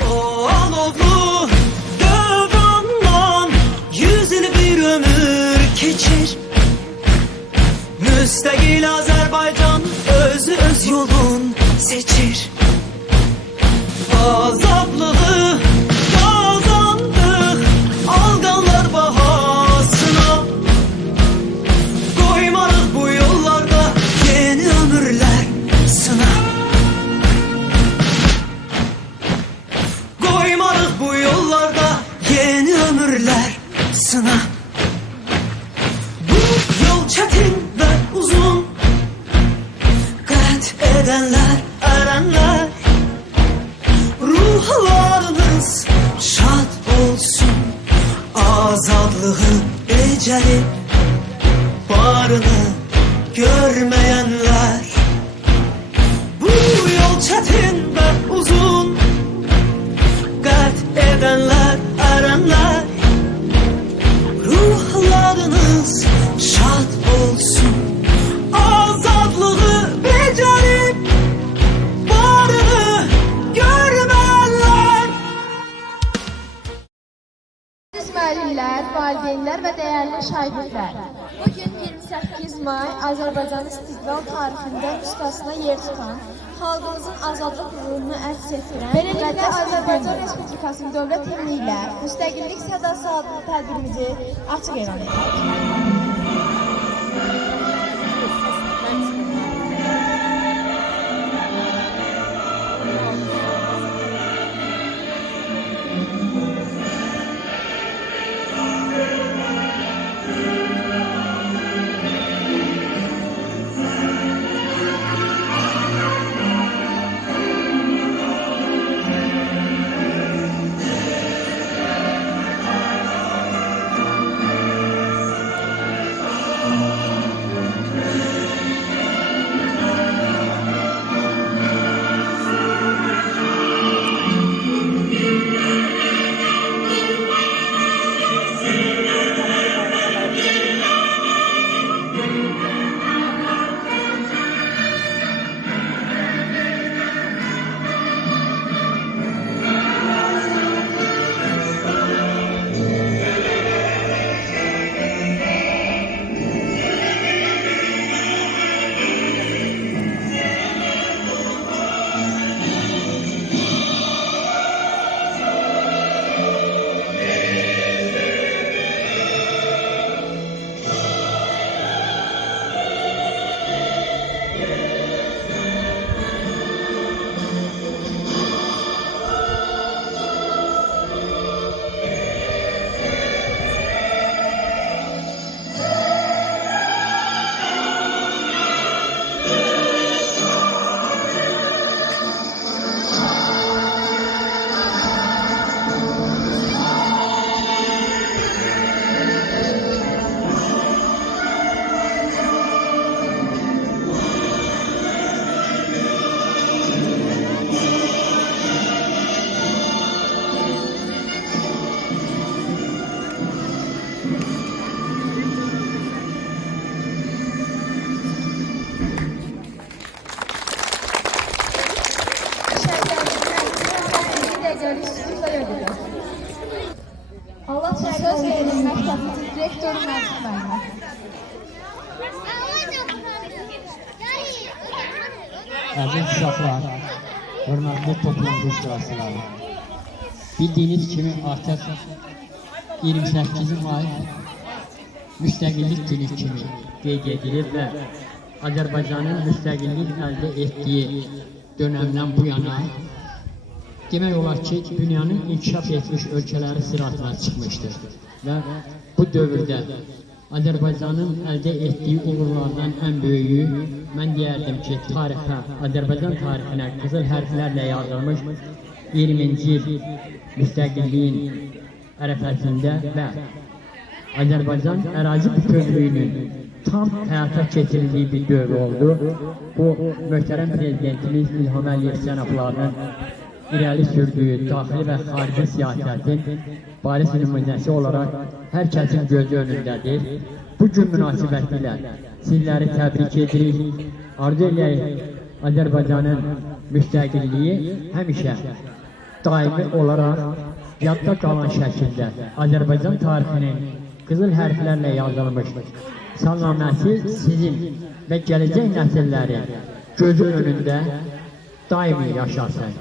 O alovlu dövrandan 100 il bir ömür keçir. Müstakil Azərbaycan öz yolun seçir. Azadlığı kazandık alganlar bahasına. Koymarıq bu yollarda yeni ömürler sına. Koymarıq bu yollarda yeni ömürler sına. Bu yol çetin ve uzun, qət edenler, erenler, ruhlarınız şad olsun. Azadlığı becerip barını görmeyenler. Bu yol çetin ve uzun, qət edenler, erenler, ruhlarınız şad olsun. Azadlığı becerip barını görmeyenler. Siz müəllimlər, valideynlər və dəyərli şagirdlər. Bugün 28 may Azərbaycan İstiqlal tarixində ustasına yer tutan, xalqımızın azadlıq uğrunu əks etdirən, beləliklə Azərbaycan Respublikasının dövlət himni ilə Müstəqillik Sədası adlı tədbirimizi açıq elan edirik. Allah söz verir məktəbimizin direktoru Məcid müəllimə. Əziz uşaqlar, hörmətli toplantı iştirakçıları, bildiyiniz kimi artıq 28 may müstəqillik günü kimi qeyd edilir və Azərbaycanın müstəqillik əldə etdiyi dönəmdən bu yana demək olar ki, dünyanın inkişaf etmiş ölkələri sırasına çıxmışdır və bu dövrdə Azərbaycanın əldə etdiyi uğurlardan ən böyüyü, mən deyərdim ki, tarixə, Azərbaycan tarixinə qızıl hərflərlə yazılmış 20-ci il müstəqilliyin ərəfəsində və Azərbaycan ərazi bütövlüyünün tam həyata keçirildiyi bir dövr oldu. Bu, möhtərəm prezidentimiz İlham Əliyev cənablarının irəli sürdüyü daxili və xarici siyasətin bariz nümunəsi olaraq hər kəsin gözü önündədir. Bu gün münasibətilə sizləri təbrik edirik. Arzu eləyək Azərbaycanın müstəqilliyi həmişə daimi olaraq yadda qalan şəkildə Azərbaycan tarixinin qızıl hərflərlə yazılmış salnaməsi sizin və gələcək nəsillərin gözü önündə daimi yaşasın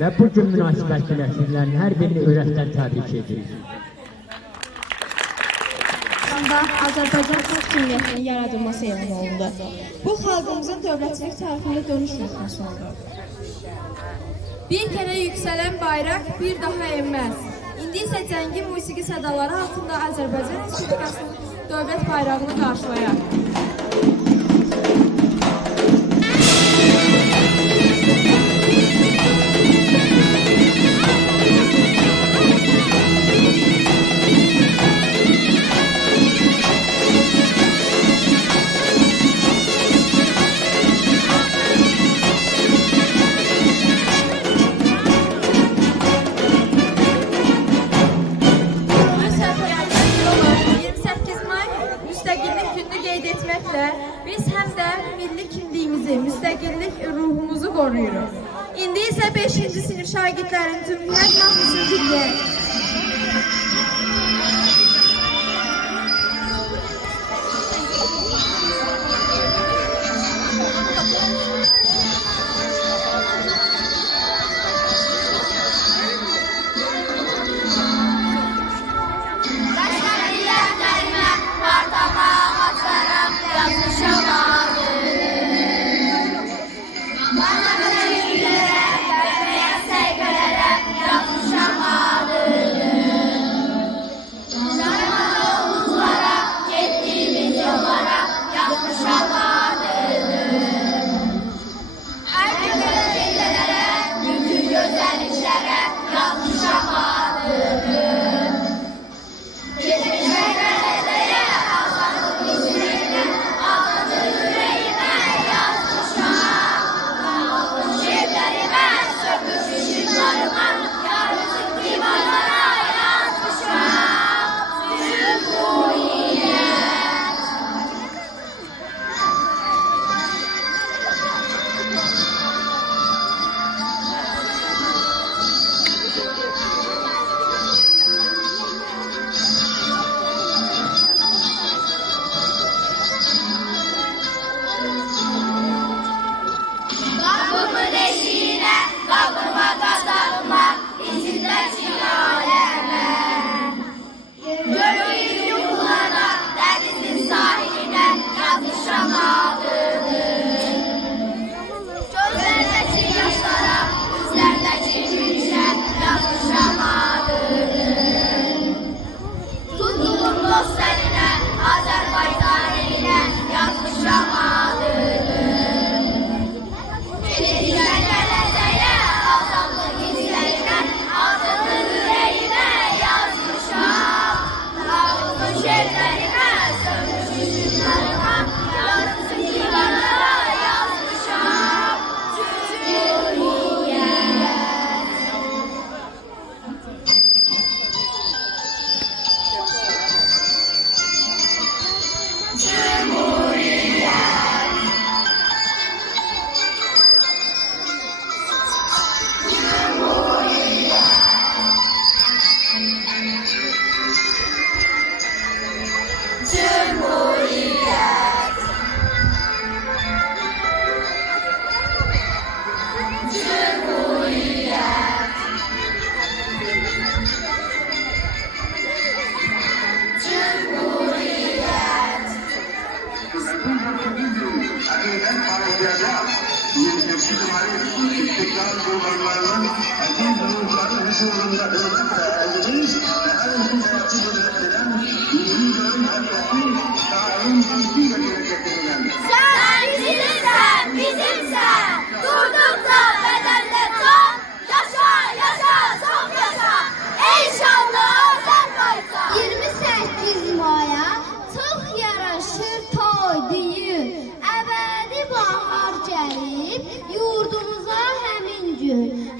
və bu gün münasibətilə sizlərin hər birini ürəkdən təbrik edirik. Azərbaycan Xalq Cümhuriyyətinin yaradılması elan olundu. Bu xalqımızın dövlətçilik tarixində dönüş nöqtəsi oldu. Bir kere yükselen bayrak bir daha enmez. İndi ise cəngi musiqi sədaları altında Azərbaycan Respublikasının dövlət bayrağını qarşılayar. Biz həm də milli kimliyimizi, müstəqillik ruhumuzu qoruyuruq. İndi isə 5-ci sinif şagirdlərin Cümhuriyyət mahnısını dinləyək.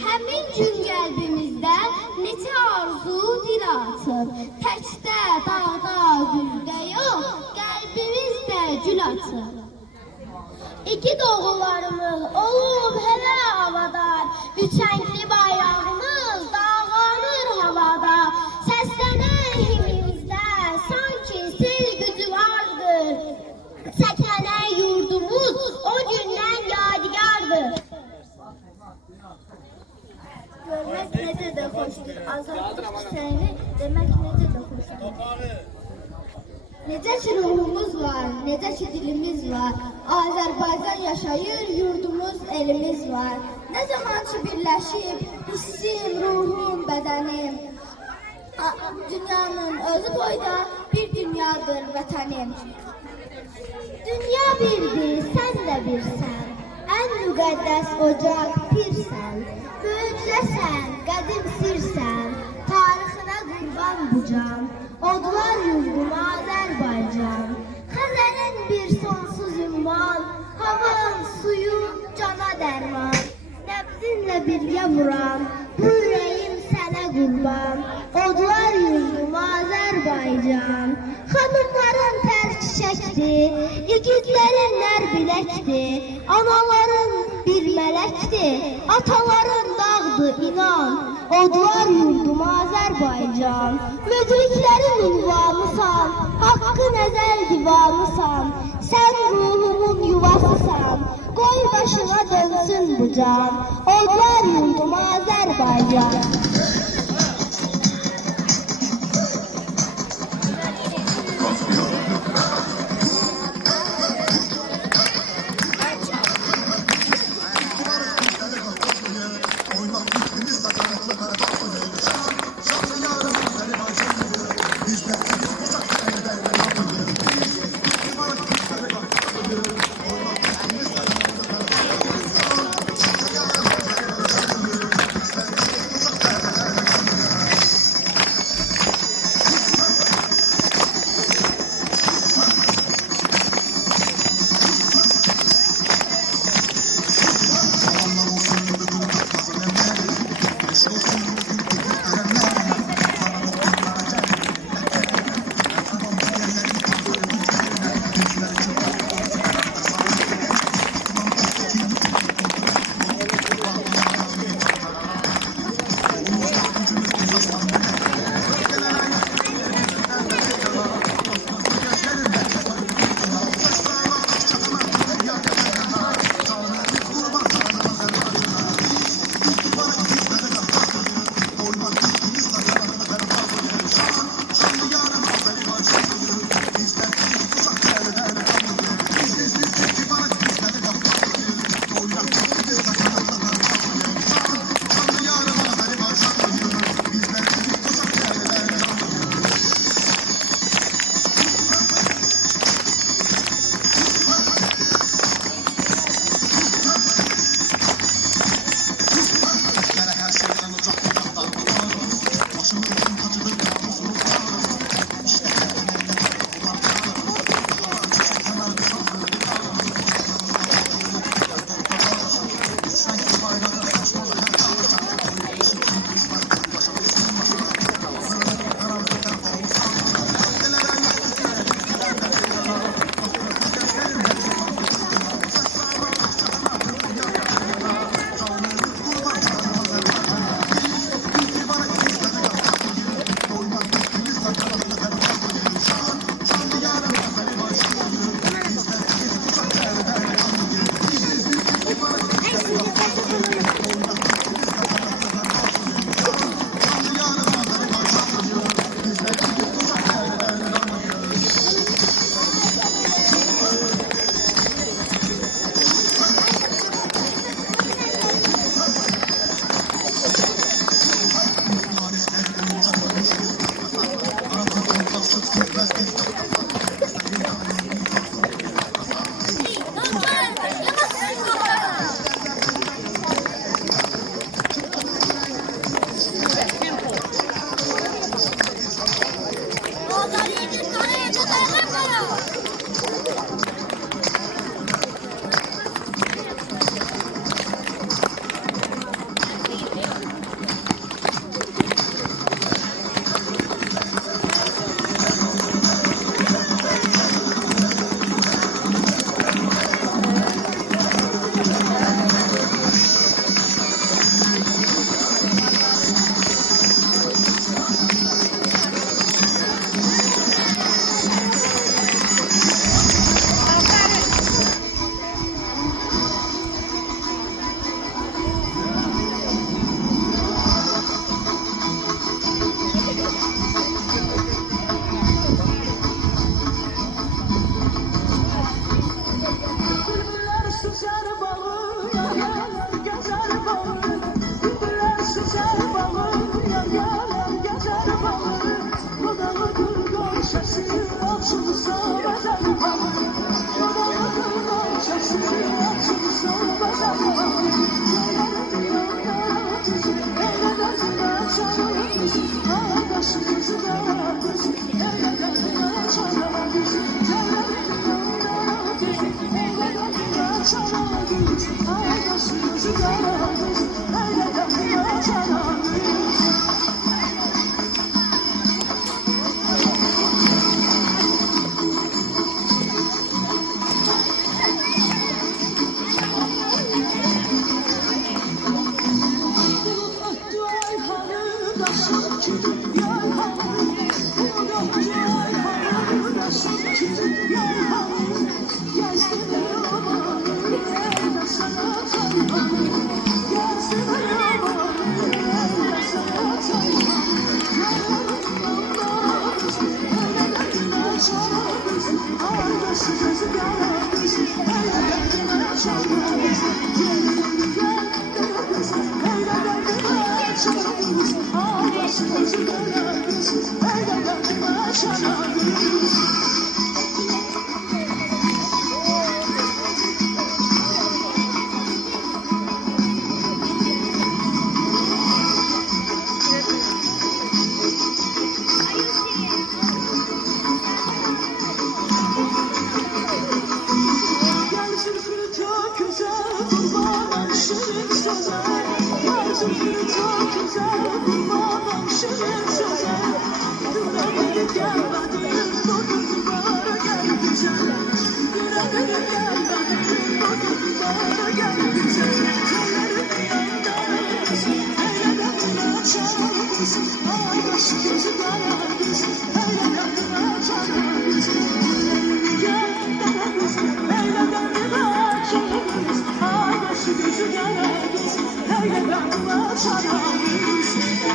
Həmin gün qəlbimizdə neçə arzu dil atır. Təkdə, dağda, düzdə yox, qəlbimizdə gül açır. İki doğularımız olub hələ havadar, üçəngli bayrağımız Demək necə də xoşdur, azadlıq çiçəyini demək necə də xoşdur. Necə ki ruhumuz var, necə ki dilimiz var, Azərbaycan yaşayır, yurdumuz, elimiz var. Nə zaman ki birləşib, hissim, ruhum, bədənim, dünyanın özü boyda bir dünyadır vətənim. Dünya birdir, sən də birsən, ən müqəddəs ocaq pirsən, möcüzəsən, qədim sirsən, tarixinə qurban bu can, odlar yurdum Azərbaycan. Xəzənin bir sonsuz ümman, havan, suyun, cana dərman, nəbzinlə birgə vuran, bu ürəyim sənə qurban, odlar yurdum Azərbaycan. Xanımların tər çiçəkdir, igidlərin nər biləkdir, anaların bir mələkdir, ataların dağdır inan, odlar yurdum Azərbaycan. Müdriklərin ünvanısan, haqqın əzəl divanısan, sən ruhumun yuvasısan, qoy başına dönsün bu can, odlar yurdum Azərbaycan.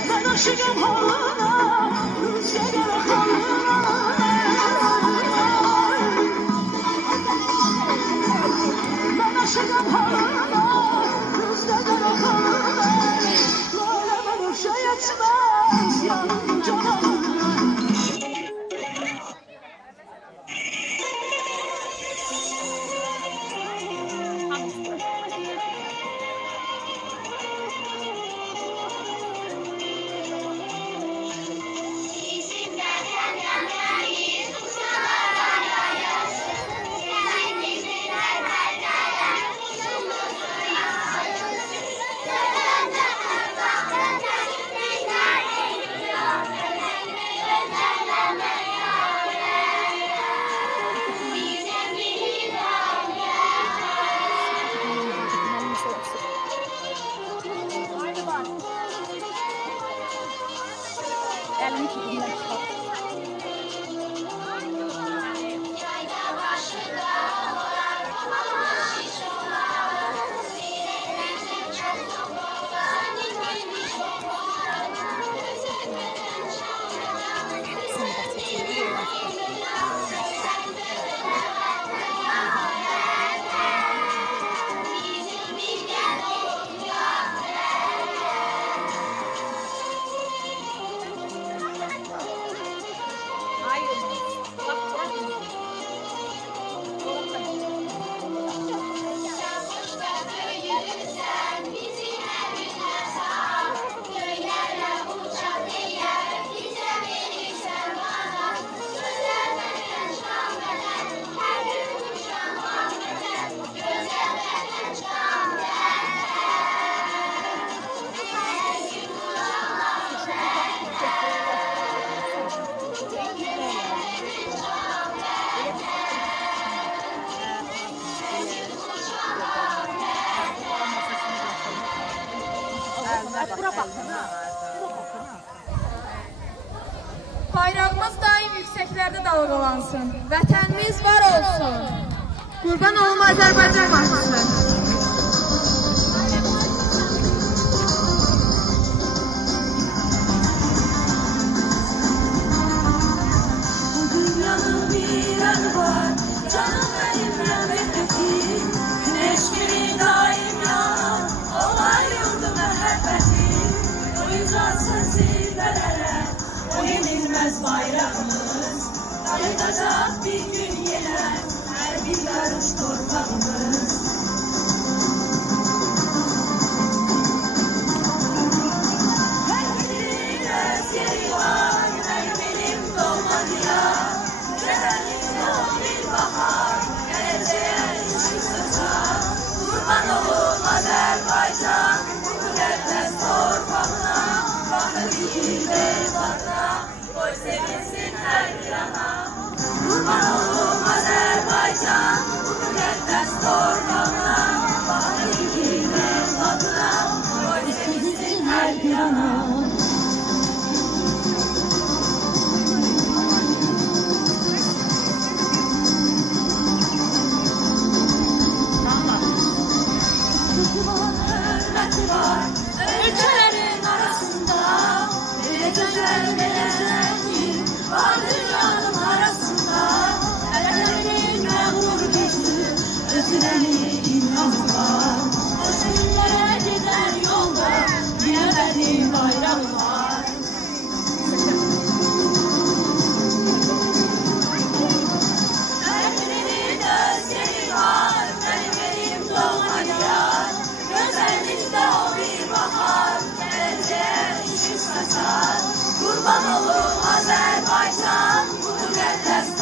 Ben aşığım halına, rüzgar halına. Ben aşığım halına, rüzgar halına. Lale bana şey etmez, yanım canım. Bayrağımız daim yükseklerde dalgalansın. Vətənimiz var olsun. Qurban olum Azərbaycan mahnısı. Dünyanın bir yanı var, canım benim memleketim. Güneş gibi daim yanan, olay yurdu məhəbbətim. Koyacaksın zirvelere, o yenilmez bayrağımız. Kayacak bir gün yine, her bir karış torpağımız. Her birinin öz yeri var, her benim doğmadı ya. Bir bahar, geleceğe ışıksaca. Kurban olum Azerbaycan, bu müqəddəs torpağına. Baxır bir batına, koy sevinsin her bir ana. Kurban olum Azerbaycan, bu müqəddəs torpağına. Baxır bir batına, koy sevinsin her bir ana. saçar. Kurban olum Azerbaycan bu müqəddəs